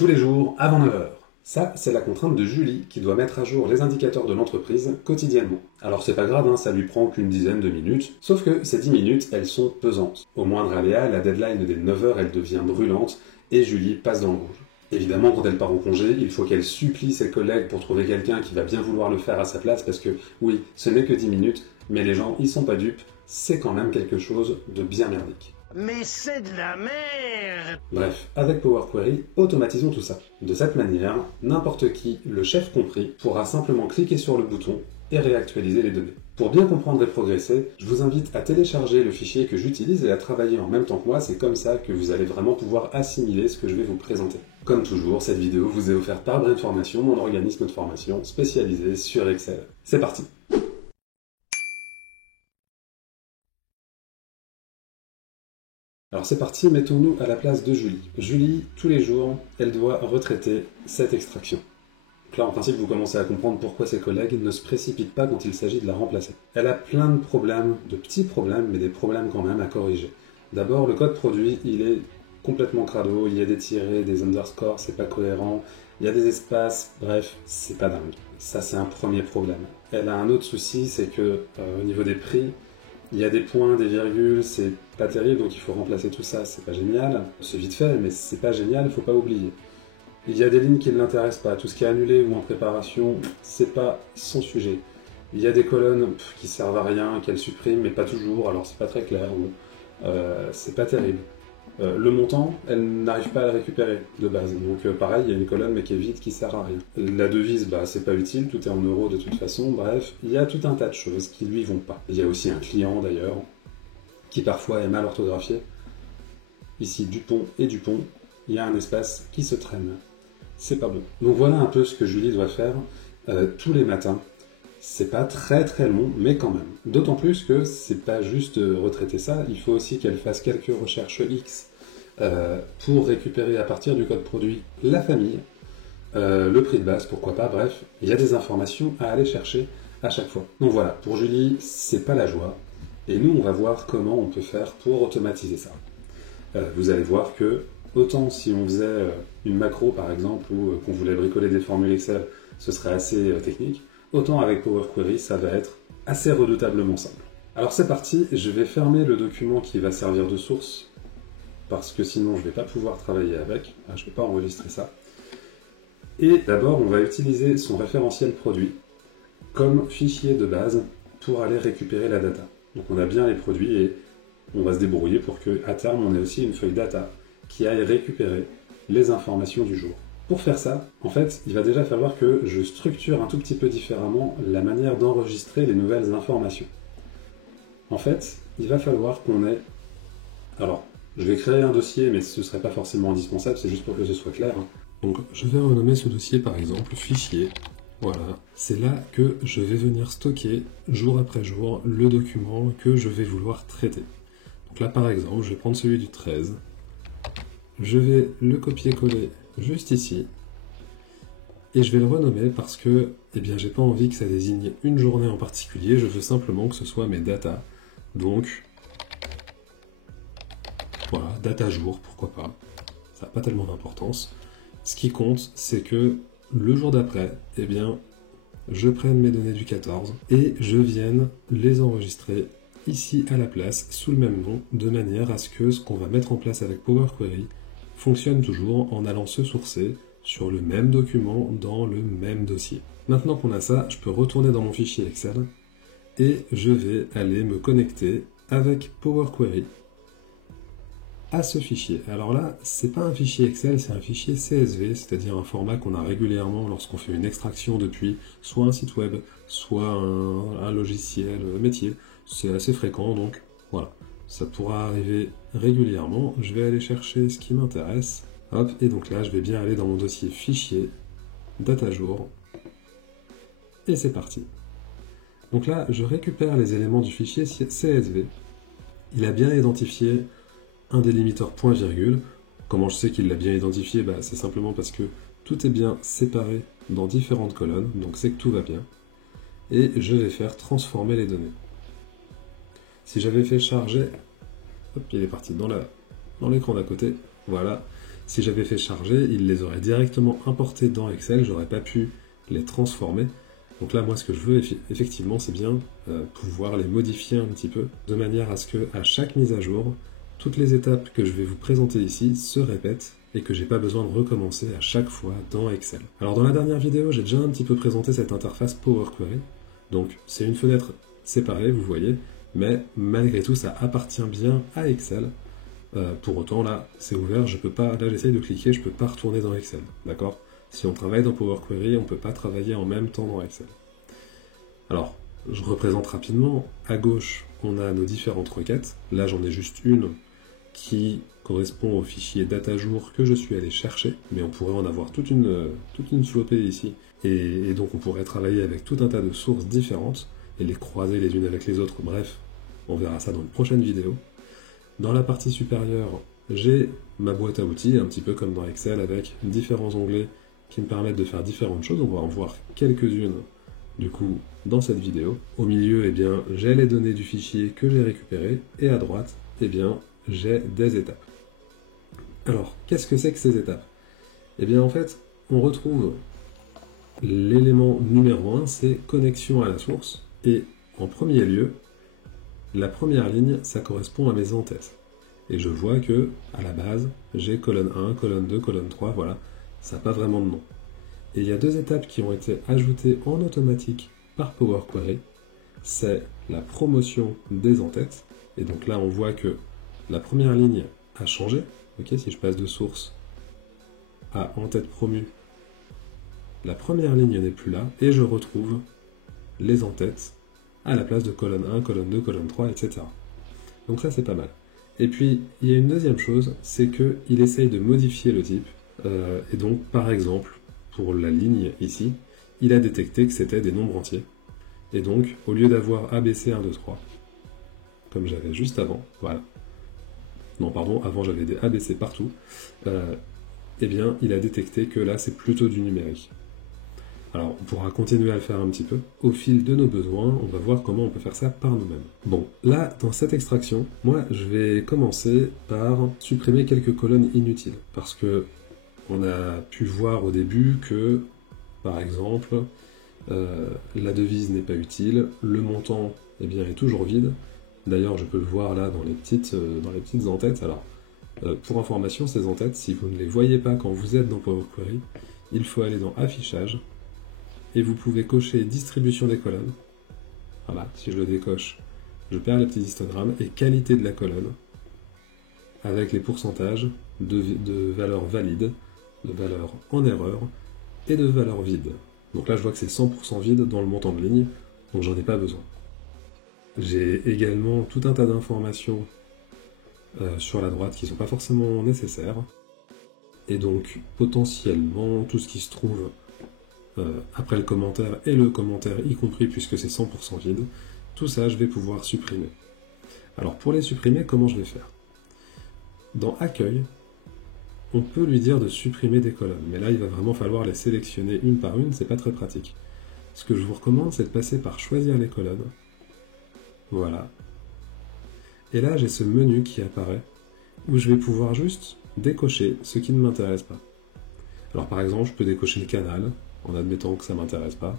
tous les jours avant 9 heures. Ça, c'est la contrainte de Julie qui doit mettre à jour les indicateurs de l'entreprise quotidiennement. Alors c'est pas grave, hein, ça lui prend qu'une dizaine de minutes, sauf que ces 10 minutes, elles sont pesantes. Au moindre aléa, la deadline des 9 heures, elle devient brûlante et Julie passe dans le rouge. Évidemment, quand elle part en congé, il faut qu'elle supplie ses collègues pour trouver quelqu'un qui va bien vouloir le faire à sa place parce que, oui, ce n'est que 10 minutes, mais les gens, ils sont pas dupes, c'est quand même quelque chose de bien merdique. Mais c'est de la merde! Bref, avec Power Query, automatisons tout ça. De cette manière, n'importe qui, le chef compris, pourra simplement cliquer sur le bouton et réactualiser les données. Pour bien comprendre et progresser, je vous invite à télécharger le fichier que j'utilise et à travailler en même temps que moi, c'est comme ça que vous allez vraiment pouvoir assimiler ce que je vais vous présenter. Comme toujours, cette vidéo vous est offerte par Brain Formation, mon organisme de formation spécialisé sur Excel. C'est parti! Alors c'est parti, mettons-nous à la place de Julie. Julie, tous les jours, elle doit retraiter cette extraction. Donc là, en principe, vous commencez à comprendre pourquoi ses collègues ne se précipitent pas quand il s'agit de la remplacer. Elle a plein de problèmes, de petits problèmes, mais des problèmes quand même à corriger. D'abord, le code produit, il est complètement crado, il y a des tirés, des underscores, c'est pas cohérent, il y a des espaces, bref, c'est pas dingue. Ça, c'est un premier problème. Elle a un autre souci, c'est que au niveau des prix, il y a des points, des virgules, c'est pas terrible, donc il faut remplacer tout ça, c'est pas génial. C'est vite fait, mais c'est pas génial, faut pas oublier. Il y a des lignes qui ne l'intéressent pas, tout ce qui est annulé ou en préparation, c'est pas son sujet. Il y a des colonnes qui servent à rien, qu'elle supprime, mais pas toujours, alors c'est pas très clair, c'est pas terrible. Le montant, elle n'arrive pas à le récupérer de base, donc pareil, il y a une colonne mais qui est vide, qui sert à rien. La devise, c'est pas utile, tout est en euros de toute façon, bref, il y a tout un tas de choses qui lui vont pas. Il y a aussi un client d'ailleurs, qui parfois est mal orthographié. Ici, Dupont et Dupont, il y a un espace qui se traîne. C'est pas bon. Donc voilà un peu ce que Julie doit faire tous les matins. C'est pas très très long, mais quand même. D'autant plus que c'est pas juste retraiter ça, il faut aussi qu'elle fasse quelques recherches X pour récupérer à partir du code produit la famille, le prix de base, pourquoi pas, bref, il y a des informations à aller chercher à chaque fois. Donc voilà, pour Julie, c'est pas la joie, et nous on va voir comment on peut faire pour automatiser ça. Vous allez voir que, autant si on faisait une macro par exemple, ou qu'on voulait bricoler des formules Excel, ce serait assez technique, autant avec Power Query, ça va être assez redoutablement simple. Alors c'est parti, je vais fermer le document qui va servir de source, parce que sinon je ne vais pas pouvoir travailler avec, je ne vais pas enregistrer ça. Et d'abord, on va utiliser son référentiel produit comme fichier de base pour aller récupérer la data. Donc on a bien les produits et on va se débrouiller pour qu'à terme, on ait aussi une feuille data qui aille récupérer les informations du jour. Pour faire ça, en fait, il va déjà falloir que je structure un tout petit peu différemment la manière d'enregistrer les nouvelles informations. En fait, il va falloir qu'on ait... Alors, je vais créer un dossier, mais ce ne serait pas forcément indispensable, c'est juste pour que ce soit clair. Donc, je vais renommer ce dossier par exemple fichier. Voilà, c'est là que je vais venir stocker jour après jour le document que je vais vouloir traiter. Donc là, par exemple, je vais prendre celui du 13. Je vais le copier-coller juste ici, et je vais le renommer parce que, j'ai pas envie que ça désigne une journée en particulier, je veux simplement que ce soit mes data, donc, voilà, data jour, pourquoi pas, ça n'a pas tellement d'importance. Ce qui compte, c'est que le jour d'après, je prenne mes données du 14, et je vienne les enregistrer ici à la place, sous le même nom, de manière à ce que ce qu'on va mettre en place avec Power Query fonctionne toujours en allant se sourcer sur le même document dans le même dossier. Maintenant qu'on a ça, je peux retourner dans mon fichier Excel et je vais aller me connecter avec Power Query à ce fichier. Alors là, c'est pas un fichier Excel, c'est un fichier CSV, c'est-à-dire un format qu'on a régulièrement lorsqu'on fait une extraction depuis soit un site web, soit un logiciel métier. C'est assez fréquent, donc voilà. Ça pourra arriver régulièrement. Je vais aller chercher ce qui m'intéresse. Hop, et donc là, je vais bien aller dans mon dossier fichier, data jour, et c'est parti. Donc là, je récupère les éléments du fichier CSV. Il a bien identifié un délimiteur point virgule. Comment je sais qu'il l'a bien identifié? C'est simplement parce que tout est bien séparé dans différentes colonnes, donc c'est que tout va bien. Et je vais faire transformer les données. Si j'avais fait charger, hop, il est parti dans l'écran d'à côté, voilà. Si j'avais fait charger, il les aurait directement importés dans Excel, j'aurais pas pu les transformer. Donc là, moi, ce que je veux, effectivement, c'est bien pouvoir les modifier un petit peu, de manière à ce que, à chaque mise à jour, toutes les étapes que je vais vous présenter ici se répètent et que j'ai pas besoin de recommencer à chaque fois dans Excel. Alors dans la dernière vidéo, j'ai déjà un petit peu présenté cette interface Power Query. Donc c'est une fenêtre séparée, vous voyez, mais malgré tout, ça appartient bien à Excel. Pour autant, là, c'est ouvert, je peux pas, là j'essaye de cliquer, je peux pas retourner dans Excel, d'accord? Si on travaille dans Power Query, on peut pas travailler en même temps dans Excel. Alors, je représente rapidement. À gauche, on a nos différentes requêtes. Là, j'en ai juste une qui correspond au fichier datajour que je suis allé chercher, mais on pourrait en avoir toute une flopée ici, et donc on pourrait travailler avec tout un tas de sources différentes, et les croiser les unes avec les autres, bref, on verra ça dans une prochaine vidéo. Dans la partie supérieure, j'ai ma boîte à outils, un petit peu comme dans Excel, avec différents onglets qui me permettent de faire différentes choses, on va en voir quelques-unes du coup dans cette vidéo. Au milieu, eh bien, j'ai les données du fichier que j'ai récupéré, et à droite, eh bien, j'ai des étapes. Alors, qu'est-ce que c'est que ces étapes? Eh bien, en fait, on retrouve l'élément numéro 1, c'est connexion à la source, et en premier lieu, la première ligne, ça correspond à mes en-têtes. Et je vois que, à la base, j'ai colonne 1, colonne 2, colonne 3, voilà, ça n'a pas vraiment de nom. Et il y a deux étapes qui ont été ajoutées en automatique par Power Query, c'est la promotion des en-têtes, et donc là on voit que la première ligne a changé, ok, si je passe de source à en-tête promue, la première ligne n'est plus là, et je retrouve les en-têtes à la place de colonne 1, colonne 2, colonne 3, etc. Donc ça c'est pas mal. Et puis il y a une deuxième chose, c'est qu'il essaye de modifier le type, et donc par exemple, pour la ligne ici, il a détecté que c'était des nombres entiers, et donc au lieu d'avoir ABC 1, 2, 3, comme j'avais juste avant, voilà, non pardon, avant j'avais des ABC partout, eh bien il a détecté que là c'est plutôt du numérique. Alors on pourra continuer à le faire un petit peu. Au fil de nos besoins, on va voir comment on peut faire ça par nous-mêmes. Bon, là dans cette extraction, moi je vais commencer par supprimer quelques colonnes inutiles. Parce que on a pu voir au début que, par exemple, la devise n'est pas utile, le montant eh bien, est toujours vide. D'ailleurs je peux le voir là dans les petites en-têtes. Alors pour information, ces en-têtes, si vous ne les voyez pas quand vous êtes dans Power Query, il faut aller dans Affichage, et vous pouvez cocher Distribution des colonnes. Voilà, si je le décoche, je perds les petits histogrammes, et Qualité de la colonne, avec les pourcentages de valeurs valides, de valeurs en erreur, et de valeurs vides. Donc là je vois que c'est 100% vide dans le montant de ligne, donc j'en ai pas besoin. J'ai également tout un tas d'informations sur la droite qui ne sont pas forcément nécessaires, et donc potentiellement tout ce qui se trouve après le commentaire, et le commentaire y compris puisque c'est 100% vide, tout ça je vais pouvoir supprimer. Alors pour les supprimer, comment je vais faire? Dans Accueil, on peut lui dire de supprimer des colonnes, mais là il va vraiment falloir les sélectionner une par une, c'est pas très pratique. Ce que je vous recommande, c'est de passer par Choisir les colonnes. Voilà. Et là j'ai ce menu qui apparaît, où je vais pouvoir juste décocher ce qui ne m'intéresse pas. Alors par exemple, je peux décocher le canal, en admettant que ça ne m'intéresse pas.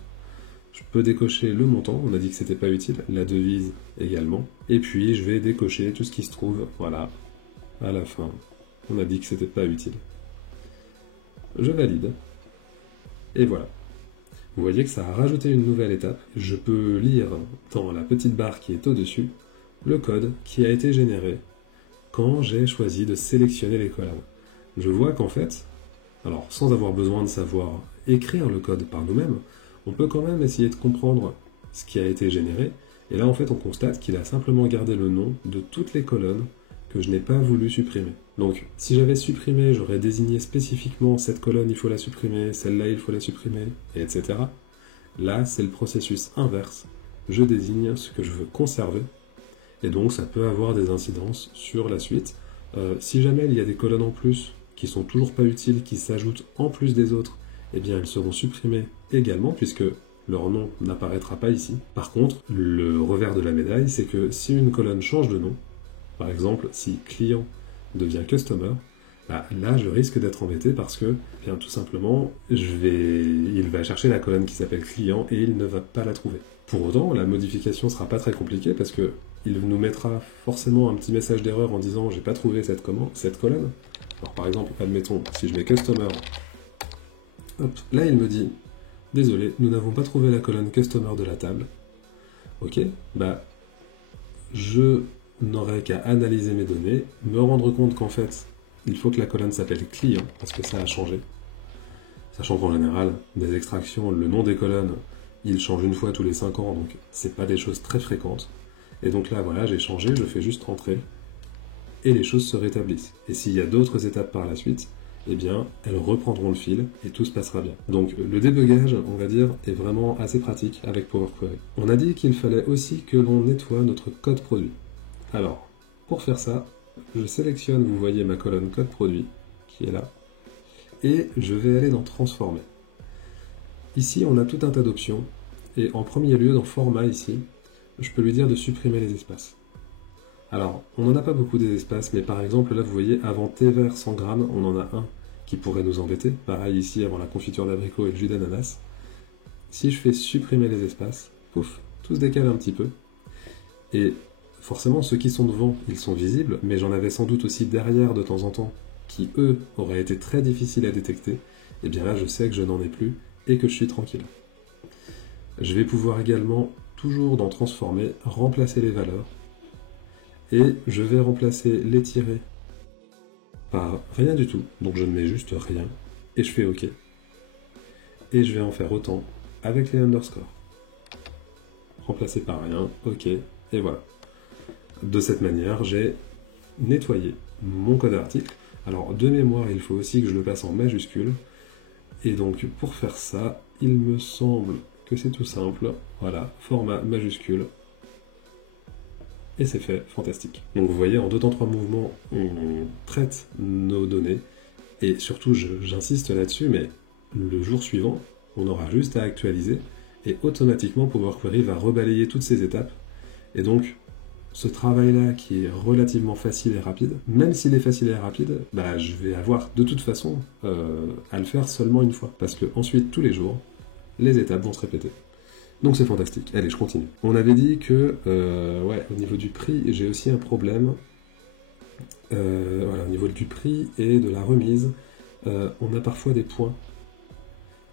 Je peux décocher le montant, on a dit que c'était pas utile, la devise également. Et puis je vais décocher tout ce qui se trouve, voilà, à la fin. On a dit que c'était pas utile. Je valide. Et voilà. Vous voyez que ça a rajouté une nouvelle étape. Je peux lire dans la petite barre qui est au-dessus le code qui a été généré quand j'ai choisi de sélectionner les colonnes. Je vois qu'en fait, alors sans avoir besoin de savoir écrire le code par nous-mêmes, on peut quand même essayer de comprendre ce qui a été généré, et là en fait on constate qu'il a simplement gardé le nom de toutes les colonnes que je n'ai pas voulu supprimer. Donc si j'avais supprimé, j'aurais désigné spécifiquement cette colonne il faut la supprimer, celle-là il faut la supprimer, et etc. Là c'est le processus inverse, je désigne ce que je veux conserver, et donc ça peut avoir des incidences sur la suite. Si jamais il y a des colonnes en plus qui sont toujours pas utiles, qui s'ajoutent en plus des autres, eh bien elles seront supprimées également, puisque leur nom n'apparaîtra pas ici. Par contre, le revers de la médaille, c'est que si une colonne change de nom, par exemple si client devient customer, Là, je risque d'être embêté parce que, bien tout simplement, il va chercher la colonne qui s'appelle client et il ne va pas la trouver. Pour autant, la modification sera pas très compliquée parce que il nous mettra forcément un petit message d'erreur en disant j'ai pas trouvé cette colonne. Alors par exemple, admettons, si je mets customer, hop, là il me dit désolé, nous n'avons pas trouvé la colonne customer de la table. Ok, je n'aurai qu'à analyser mes données, me rendre compte qu'en fait, il faut que la colonne s'appelle client, parce que ça a changé. Sachant qu'en général, des extractions, le nom des colonnes, il change une fois tous les 5 ans, donc c'est pas des choses très fréquentes. Et donc là, voilà, j'ai changé, je fais juste rentrer, et les choses se rétablissent. Et s'il y a d'autres étapes par la suite, eh bien, elles reprendront le fil, et tout se passera bien. Donc le débugage, on va dire, est vraiment assez pratique avec Power Query. On a dit qu'il fallait aussi que l'on nettoie notre code produit. Alors, pour faire ça, je sélectionne, vous voyez ma colonne code produit, qui est là, et je vais aller dans Transformer. Ici, on a tout un tas d'options, et en premier lieu, dans Format, ici, je peux lui dire de supprimer les espaces. Alors, on n'en a pas beaucoup des espaces, mais par exemple, là, vous voyez, avant thé vert 100 grammes, on en a un qui pourrait nous embêter. Pareil ici, avant la confiture d'abricot et le jus d'ananas. Si je fais supprimer les espaces, pouf, tout se décale un petit peu. Et forcément, ceux qui sont devant, ils sont visibles, mais j'en avais sans doute aussi derrière de temps en temps, qui, eux, auraient été très difficiles à détecter. Et bien là, je sais que je n'en ai plus et que je suis tranquille. Je vais pouvoir également, toujours dans Transformer, remplacer les valeurs. Et je vais remplacer les tirés par rien du tout, donc je ne mets juste rien, et je fais OK. Et je vais en faire autant avec les underscores. Remplacer par rien, OK, et voilà. De cette manière, j'ai nettoyé mon code article. Alors, de mémoire, il faut aussi que je le passe en majuscule. Et donc, pour faire ça, il me semble que c'est tout simple. Voilà, format majuscule. Et c'est fait, fantastique. Donc vous voyez, en 2 temps 3 mouvements, on traite nos données. Et surtout, j'insiste là-dessus, mais le jour suivant, on aura juste à actualiser. Et automatiquement, Power Query va rebalayer toutes ces étapes. Et donc, ce travail-là, qui est relativement facile et rapide, même s'il est facile et rapide, je vais avoir de toute façon à le faire seulement une fois. Parce que ensuite, tous les jours, les étapes vont se répéter. Donc c'est fantastique. Allez, je continue. On avait dit que, au niveau du prix, j'ai aussi un problème. Au niveau du prix et de la remise, on a parfois des points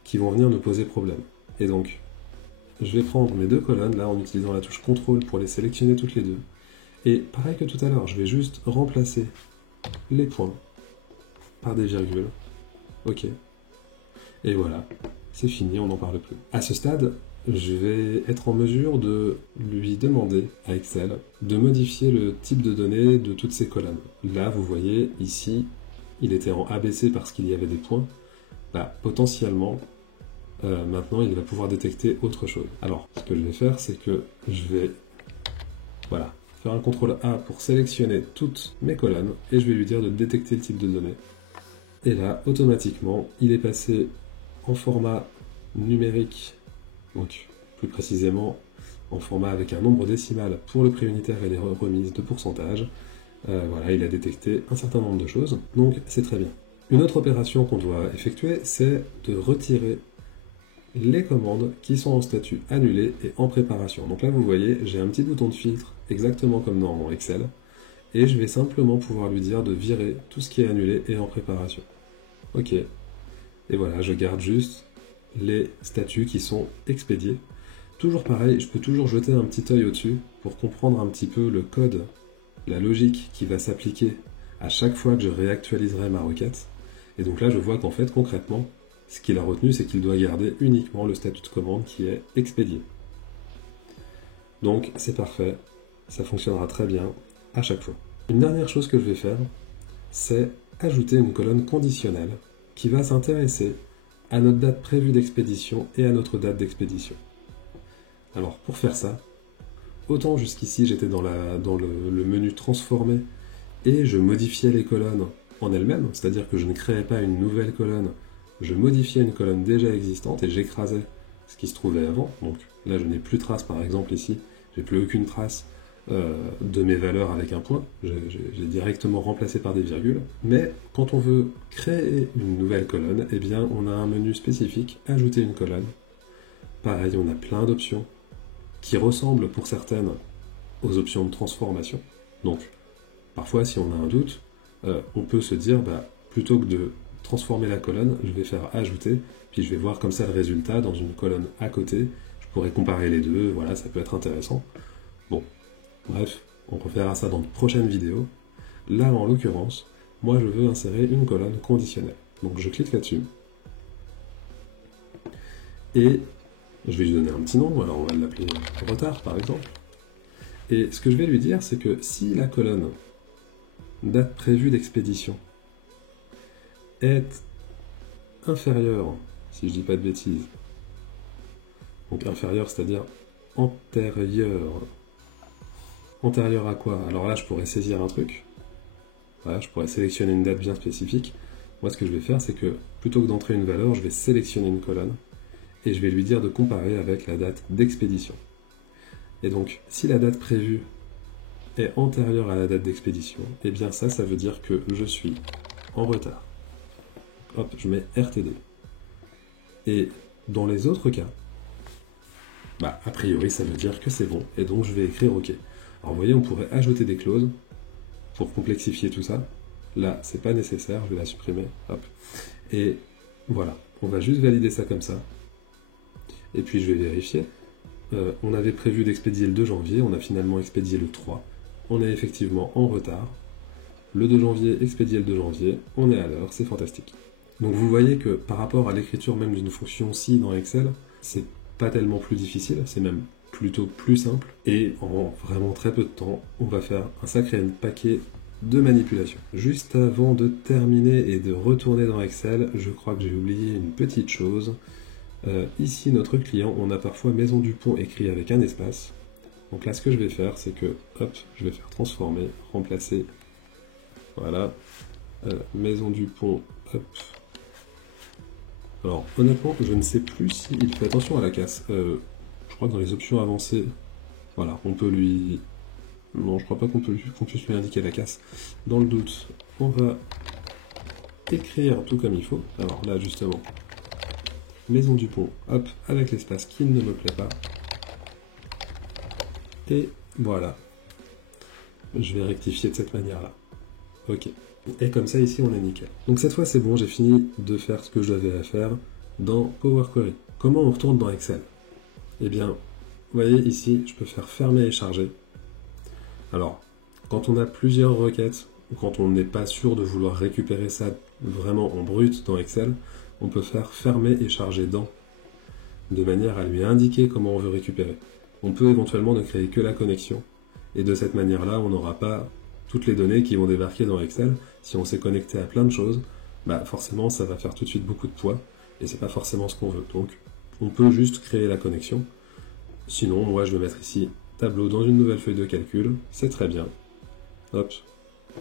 qui vont venir nous poser problème. Et donc, je vais prendre mes 2 colonnes, là, en utilisant la touche CTRL pour les sélectionner toutes les deux. Et pareil que tout à l'heure, je vais juste remplacer les points par des virgules. OK. Et voilà, c'est fini, on n'en parle plus. À ce stade, je vais être en mesure de lui demander à Excel de modifier le type de données de toutes ces colonnes. Là, vous voyez, ici, il était en ABC parce qu'il y avait des points. Potentiellement, maintenant, il va pouvoir détecter autre chose. Alors, ce que je vais faire, c'est que je vais faire un CTRL A pour sélectionner toutes mes colonnes et je vais lui dire de détecter le type de données. Et là, automatiquement, il est passé en format numérique, donc plus précisément en format avec un nombre décimal pour le prix unitaire et les remises de pourcentage. Il a détecté un certain nombre de choses, donc c'est très bien. Une autre opération qu'on doit effectuer, c'est de retirer les commandes qui sont en statut annulé et en préparation. Donc là, vous voyez, j'ai un petit bouton de filtre, exactement comme dans mon Excel, et je vais simplement pouvoir lui dire de virer tout ce qui est annulé et en préparation. OK. Et voilà, je garde juste les statuts qui sont expédiés. Toujours pareil, je peux toujours jeter un petit œil au-dessus pour comprendre un petit peu le code, la logique qui va s'appliquer à chaque fois que je réactualiserai ma requête. Et donc là, je vois qu'en fait, concrètement, ce qu'il a retenu, c'est qu'il doit garder uniquement le statut de commande qui est expédié. Donc, c'est parfait, ça fonctionnera très bien à chaque fois. Une dernière chose que je vais faire, c'est ajouter une colonne conditionnelle qui va s'intéresser à notre date prévue d'expédition et à notre date d'expédition. Alors, pour faire ça, autant jusqu'ici, j'étais dans le menu transformer et je modifiais les colonnes en elles-mêmes, c'est-à-dire que je ne créais pas une nouvelle colonne, je modifiais une colonne déjà existante et j'écrasais ce qui se trouvait avant. Donc là, je n'ai plus de trace, par exemple ici, j'ai plus aucune trace de mes valeurs avec un point, j'ai directement remplacé par des virgules, mais quand on veut créer une nouvelle colonne, eh bien on a un menu spécifique, ajouter une colonne. Pareil, on a plein d'options qui ressemblent pour certaines aux options de transformation. Donc, parfois, si on a un doute, on peut se dire, plutôt que de transformer la colonne, je vais faire ajouter, puis je vais voir comme ça le résultat dans une colonne à côté. Je pourrais comparer les deux, voilà, ça peut être intéressant. Bon, bref, on reverra ça dans de prochaines vidéos. Là, en l'occurrence, moi, je veux insérer une colonne conditionnelle. Donc, je clique là-dessus. Et je vais lui donner un petit nom, alors on va l'appeler retard, par exemple. Et ce que je vais lui dire, c'est que si la colonne date prévue d'expédition est inférieure, si je dis pas de bêtises, donc inférieure, c'est-à-dire antérieure. Antérieure à quoi? Alors là, je pourrais saisir un truc. Voilà, je pourrais sélectionner une date bien spécifique. Moi, ce que je vais faire, c'est que plutôt que d'entrer une valeur, je vais sélectionner une colonne et je vais lui dire de comparer avec la date d'expédition. Et donc, si la date prévue est antérieure à la date d'expédition, eh bien ça veut dire que je suis en retard. Hop, je mets RTD. Et dans les autres cas, a priori, ça veut dire que c'est bon, et donc je vais écrire OK. Alors vous voyez, on pourrait ajouter des clauses pour complexifier tout ça. Là, c'est pas nécessaire, je vais la supprimer. Hop. Et voilà, on va juste valider ça comme ça. Et puis je vais vérifier. On avait prévu d'expédier le 2 janvier, on a finalement expédié le 3. On est effectivement en retard. Le 2 janvier, expédié le 2 janvier, on est à l'heure, c'est fantastique. Donc vous voyez que par rapport à l'écriture même d'une fonction si dans Excel, c'est pas tellement plus difficile, c'est même plutôt plus simple. Et en vraiment très peu de temps, on va faire un sacré paquet de manipulations. Juste avant de terminer et de retourner dans Excel, je crois que j'ai oublié une petite chose. Ici, notre client, on a parfois Maison du Pont écrit avec un espace. Donc là, ce que je vais faire, c'est que, hop, je vais faire transformer, remplacer, voilà, Maison du Pont, hop. Alors, honnêtement, je ne sais plus s'il fait attention à la casse. Je crois que dans les options avancées, voilà, on peut lui... Non, je crois pas qu'on puisse lui indiquer la casse. Dans le doute, on va écrire tout comme il faut. Alors là, justement, Maison du Pont, hop, avec l'espace qui ne me plaît pas. Et voilà. Je vais rectifier de cette manière-là. Ok. Et comme ça, ici, on est nickel. Donc cette fois, c'est bon, j'ai fini de faire ce que j'avais à faire dans Power Query. Comment on retourne dans Excel? Eh bien, vous voyez ici, je peux faire fermer et charger. Alors, quand on a plusieurs requêtes, ou quand on n'est pas sûr de vouloir récupérer ça vraiment en brut dans Excel, on peut faire fermer et charger dans, de manière à lui indiquer comment on veut récupérer. On peut éventuellement ne créer que la connexion, et de cette manière-là, on n'aura pas toutes les données qui vont débarquer dans Excel. Si on s'est connecté à plein de choses, forcément ça va faire tout de suite beaucoup de poids, et c'est pas forcément ce qu'on veut. Donc, on peut juste créer la connexion. Sinon, moi je vais mettre ici tableau dans une nouvelle feuille de calcul, c'est très bien. Hop,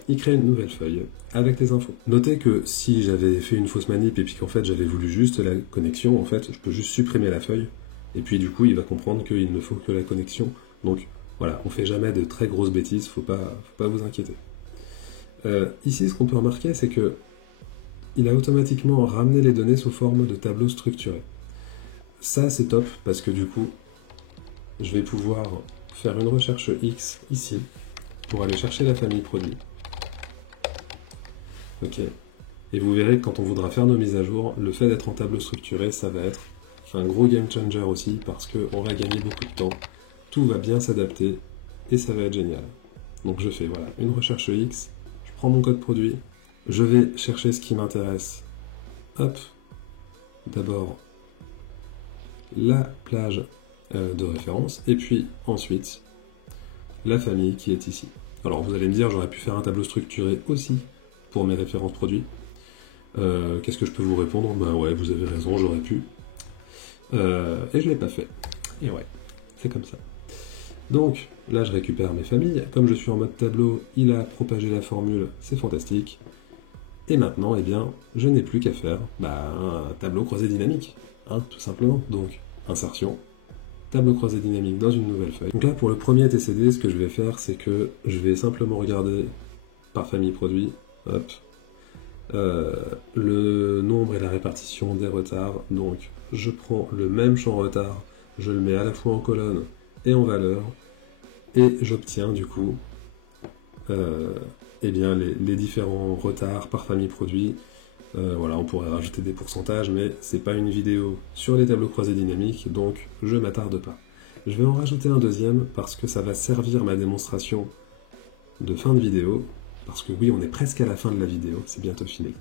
il crée une nouvelle feuille avec les infos. Notez que si j'avais fait une fausse manip et puis qu'en fait j'avais voulu juste la connexion, en fait je peux juste supprimer la feuille et puis du coup il va comprendre qu'il ne faut que la connexion. Donc voilà, on fait jamais de très grosses bêtises, faut pas vous inquiéter. Ici ce qu'on peut remarquer c'est que il a automatiquement ramené les données sous forme de tableau structuré. Ça c'est top parce que du coup je vais pouvoir faire une recherche X ici pour aller chercher la famille produit. Ok. Et vous verrez que quand on voudra faire nos mises à jour, le fait d'être en tableau structuré, ça va être un gros game changer aussi parce qu'on va gagner beaucoup de temps. Tout va bien s'adapter et ça va être génial. Donc je fais voilà, une recherche X, je prends mon code produit, je vais chercher ce qui m'intéresse. Hop. D'abord la plage de référence et puis ensuite la famille qui est ici. Alors vous allez me dire, j'aurais pu faire un tableau structuré aussi pour mes références produits. Qu'est-ce que je peux vous répondre? Ben ouais, vous avez raison, j'aurais pu. Et je ne l'ai pas fait. Et ouais, c'est comme ça. Donc, là je récupère mes familles. Comme je suis en mode tableau, il a propagé la formule, c'est fantastique. Et maintenant, eh bien, je n'ai plus qu'à faire un tableau croisé dynamique, hein, tout simplement. Donc, insertion, tableau croisé dynamique dans une nouvelle feuille. Donc là, pour le premier TCD, ce que je vais faire, c'est que je vais simplement regarder par famille produit, hop, le nombre et la répartition des retards. Donc, je prends le même champ retard, je le mets à la fois en colonne et en valeur, et j'obtiens du coup eh bien, les différents retards par famille produit. Voilà, on pourrait rajouter des pourcentages, mais c'est pas une vidéo sur les tableaux croisés dynamiques, donc je m'attarde pas. Je vais en rajouter un deuxième parce que ça va servir ma démonstration de fin de vidéo, parce que oui, on est presque à la fin de la vidéo, c'est bientôt fini.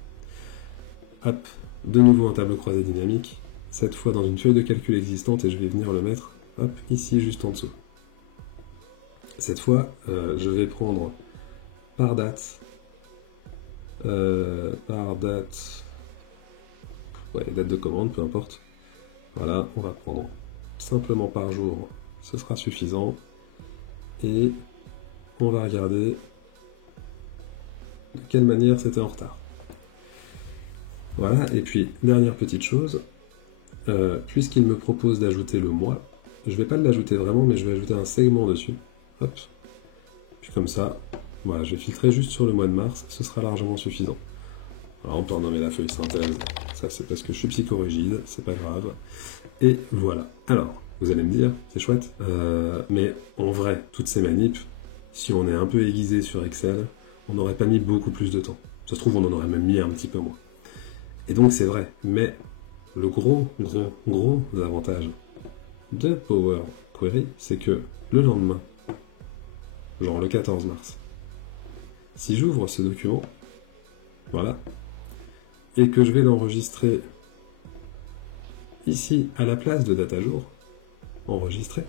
Hop, de nouveau un tableau croisé dynamique, cette fois dans une feuille de calcul existante, et je vais venir le mettre, hop, ici, juste en dessous. Cette fois, je vais prendre par date, ouais, date de commande, peu importe. Voilà, on va prendre simplement par jour, ce sera suffisant. Et on va regarder de quelle manière c'était en retard. Voilà, et puis, dernière petite chose, puisqu'il me propose d'ajouter le mois, je ne vais pas l'ajouter vraiment, mais je vais ajouter un segment dessus. Hop. Puis comme ça, voilà, je vais filtrer juste sur le mois de mars, ce sera largement suffisant. Alors on peut renommer la feuille synthèse, ça c'est parce que je suis psychorigide, c'est pas grave. Et voilà. Alors, vous allez me dire, c'est chouette, mais en vrai, toutes ces manips, si on est un peu aiguisé sur Excel, on n'aurait pas mis beaucoup plus de temps. Ça se trouve, on en aurait même mis un petit peu moins. Et donc c'est vrai, mais le gros avantage de Power Query, c'est que le lendemain, genre le 14 mars, si j'ouvre ce document, voilà, et que je vais l'enregistrer ici à la place de date à jour, enregistrer,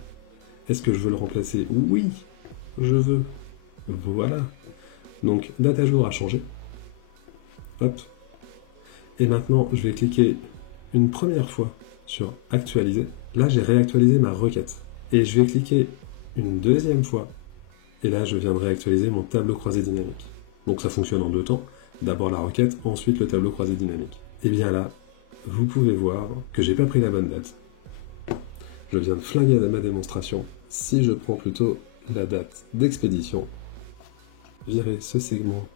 est-ce que je veux le remplacer? Oui, je veux. Voilà. Donc date à jour a changé. Hop. Et maintenant, je vais cliquer une première fois sur actualiser. Là, j'ai réactualisé ma requête. Et je vais cliquer une deuxième fois. Et là, je viens de réactualiser mon tableau croisé dynamique. Donc ça fonctionne en deux temps. D'abord la requête, ensuite le tableau croisé dynamique. Et bien là, vous pouvez voir que j'ai pas pris la bonne date. Je viens de flinguer ma démonstration. Si je prends plutôt la date d'expédition, virer ce segment.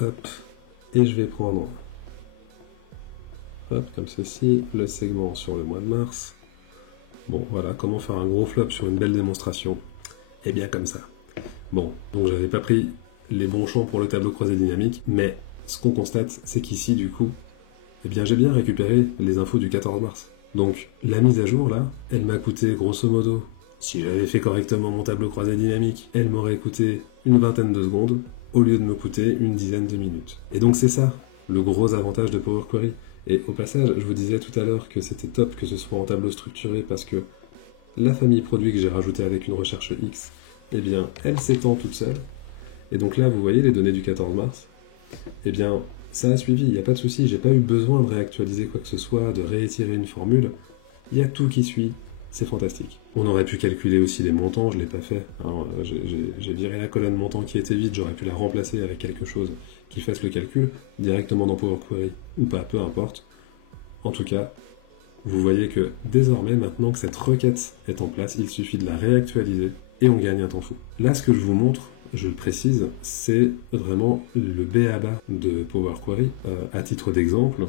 Hop. Et je vais prendre, hop, comme ceci, le segment sur le mois de mars. Bon, voilà, comment faire un gros flop sur une belle démonstration. Et bien comme ça. Bon, donc j'avais pas pris les bons champs pour le tableau croisé dynamique, mais ce qu'on constate, c'est qu'ici, du coup, eh bien j'ai bien récupéré les infos du 14 mars. Donc, la mise à jour, là, elle m'a coûté, grosso modo, si j'avais fait correctement mon tableau croisé dynamique, elle m'aurait coûté une vingtaine de secondes, au lieu de me coûter une dizaine de minutes. Et donc c'est ça, le gros avantage de Power Query. Et au passage, je vous disais tout à l'heure que c'était top que ce soit en tableau structuré parce que la famille produit que j'ai rajoutée avec une recherche X, eh bien, elle s'étend toute seule. Et donc là, vous voyez les données du 14 mars. Eh bien, ça a suivi, il n'y a pas de souci, j'ai pas eu besoin de réactualiser quoi que ce soit, de réétirer une formule. Il y a tout qui suit. C'est fantastique. On aurait pu calculer aussi les montants, je ne l'ai pas fait. J'ai viré la colonne montant qui était vide, j'aurais pu la remplacer avec quelque chose qui fasse le calcul directement dans Power Query, ou pas, peu importe. En tout cas, vous voyez que désormais, maintenant que cette requête est en place, il suffit de la réactualiser et on gagne un temps fou. Là, ce que je vous montre, je le précise, c'est vraiment le b.a.-ba de Power Query. À titre d'exemple,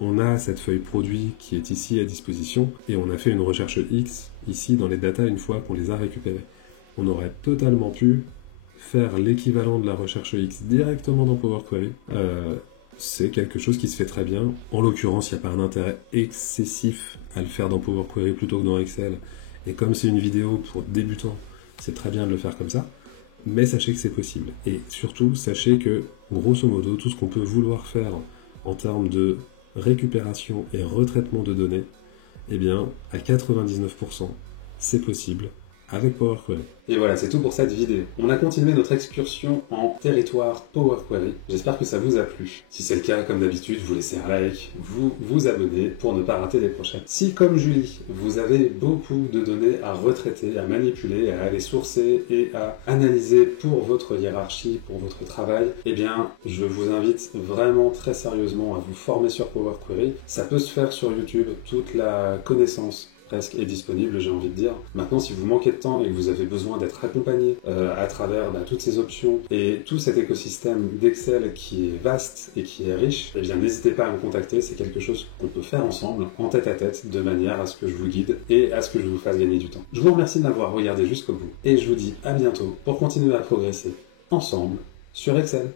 on a cette feuille produit qui est ici à disposition et on a fait une recherche X ici dans les datas une fois qu'on les a récupérées. On aurait totalement pu faire l'équivalent de la recherche X directement dans Power Query. C'est quelque chose qui se fait très bien. En l'occurrence, il n'y a pas un intérêt excessif à le faire dans Power Query plutôt que dans Excel. Et comme c'est une vidéo pour débutants, c'est très bien de le faire comme ça. Mais sachez que c'est possible. Et surtout, sachez que, grosso modo, tout ce qu'on peut vouloir faire en termes de récupération et retraitement de données, eh bien, à 99%, c'est possible avec Power Query. Et voilà, c'est tout pour cette vidéo. On a continué notre excursion en territoire Power Query. J'espère que ça vous a plu. Si c'est le cas, comme d'habitude, vous laissez un like, vous abonnez pour ne pas rater les prochaines. Si, comme Julie, vous avez beaucoup de données à retraiter, à manipuler, à aller sourcer et à analyser pour votre hiérarchie, pour votre travail, eh bien, je vous invite vraiment très sérieusement à vous former sur Power Query. Ça peut se faire sur YouTube, toute la connaissance presque est disponible, j'ai envie de dire. Maintenant, si vous manquez de temps et que vous avez besoin d'être accompagné à travers toutes ces options et tout cet écosystème d'Excel qui est vaste et qui est riche, eh bien n'hésitez pas à me contacter, c'est quelque chose qu'on peut faire ensemble, en tête à tête, de manière à ce que je vous guide et à ce que je vous fasse gagner du temps. Je vous remercie de m'avoir regardé jusqu'au bout et je vous dis à bientôt pour continuer à progresser ensemble sur Excel.